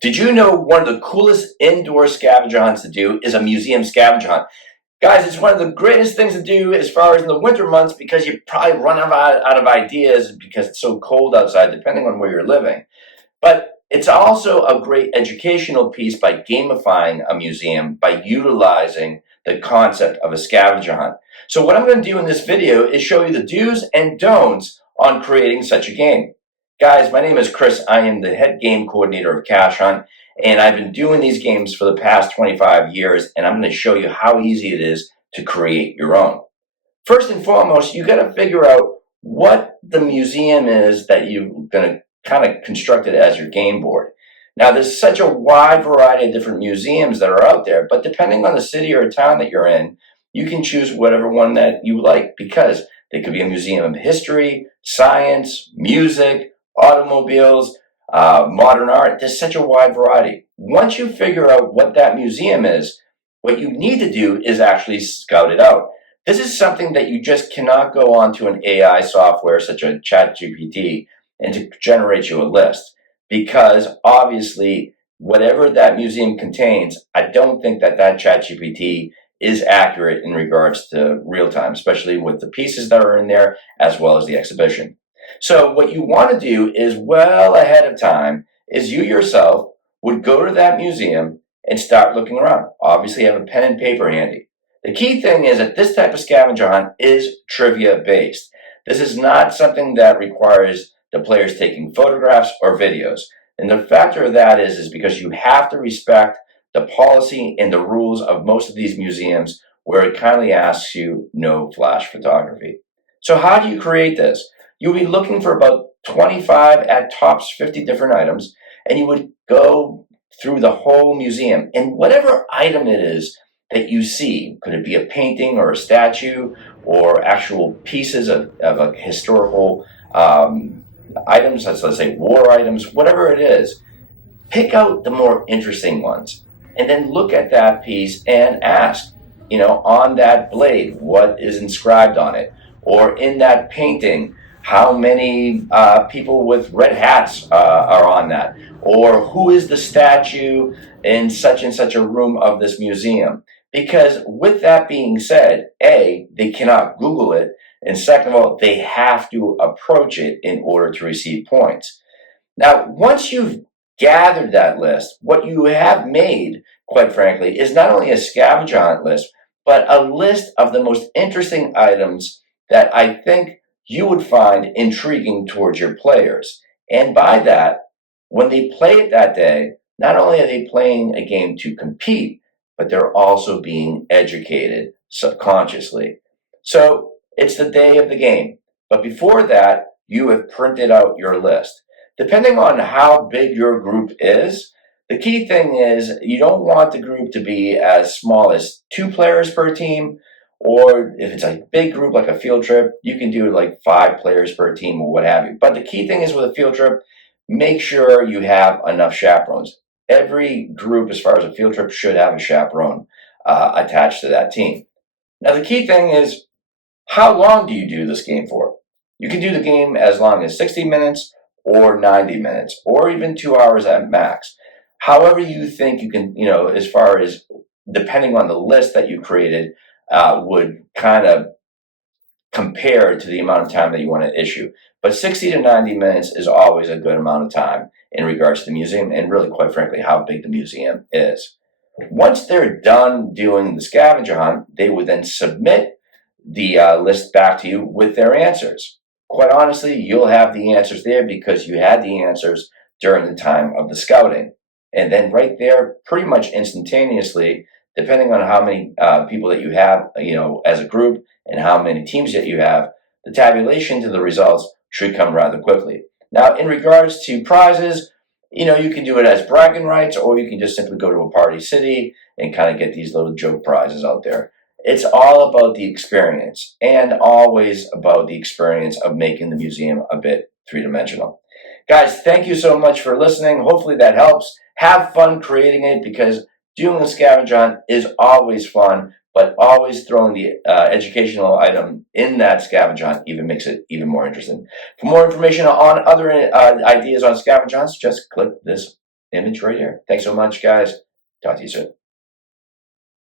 Did you know one of the coolest indoor scavenger hunts to do is a museum scavenger hunt? Guys, it's one of the greatest things to do as far as in the winter months because you probably run out of ideas because it's so cold outside, depending on where you're living. But it's also a great educational piece by gamifying a museum by utilizing the concept of a scavenger hunt. So what I'm going to do in this video is show you the do's and don'ts on creating such a game. Guys, my name is Chris. I am the head game coordinator of Cash Hunt, and I've been doing these games for the past 25 years, and I'm going to show you how easy it is to create your own. First and foremost, you got to figure out what the museum is that you're going to kind of construct it as your game board. Now, there's such a wide variety of different museums that are out there, but depending on the city or town that you're in, you can choose whatever one that you like because there could be a museum of history, science, music, automobiles, modern art. There's such a wide variety. Once you figure out what that museum is, what you need to do is actually scout it out. This is something that you just cannot go onto an AI software such as ChatGPT and to generate you a list because obviously whatever that museum contains, I don't think that ChatGPT is accurate in regards to real time, especially with the pieces that are in there as well as the exhibition. So what you want to do is well ahead of time is you yourself would go to that museum and start looking around. Obviously have a pen and paper handy. The key thing is that this type of scavenger hunt is trivia based. This is not something that requires the players taking photographs or videos. And the factor of that is because you have to respect the policy and the rules of most of these museums where it kindly asks you no flash photography. So how do you create this? You'll be looking for about 25 at tops 50 different items, and you would go through the whole museum. And whatever item it is that you see, could it be a painting or a statue or actual pieces of a historical items, let's say war items, whatever it is, pick out the more interesting ones and then look at that piece and ask, on that blade, what is inscribed on it? Or in that painting, how many people with red hats are on that? Or who is the statue in such and such a room of this museum? Because with that being said, A, they cannot Google it, and second of all, they have to approach it in order to receive points. Now, once you've gathered that list, what you have made, quite frankly, is not only a scavenger hunt list, but a list of the most interesting items that I think you would find intriguing towards your players. And by that, when they play it that day, not only are they playing a game to compete, but they're also being educated subconsciously. So it's the day of the game. But before that, you have printed out your list. Depending on how big your group is, the key thing is you don't want the group to be as small as 2 players per team, or if it's a big group like a field trip, you can do like 5 players per team or what have you. But the key thing is with a field trip, make sure you have enough chaperones. Every group, as far as a field trip, should have a chaperone attached to that team. Now, the key thing is, how long do you do this game for? You can do the game as long as 60 minutes or 90 minutes or even 2 hours at max. However you think you can, as far as depending on the list that you created, would kind of compare to the amount of time that you want to issue. But 60 to 90 minutes is always a good amount of time in regards to the museum and really, quite frankly, how big the museum is. Once they're done doing the scavenger hunt, they would then submit the list back to you with their answers. Quite honestly, you'll have the answers there because you had the answers during the time of the scouting. And then right there, pretty much instantaneously, depending on how many people that you have, as a group and how many teams that you have, the tabulation to the results should come rather quickly. Now, in regards to prizes, you can do it as bragging rights, or you can just simply go to a party city and kind of get these little joke prizes out there. It's all about the experience and always about the experience of making the museum a bit three-dimensional. Guys, thank you so much for listening. Hopefully that helps. Have fun creating it because doing a scavenger hunt is always fun, but always throwing the educational item in that scavenger hunt even makes it even more interesting. For more information on other ideas on scavenger hunts, just click this image right here. Thanks so much, guys. Talk to you soon.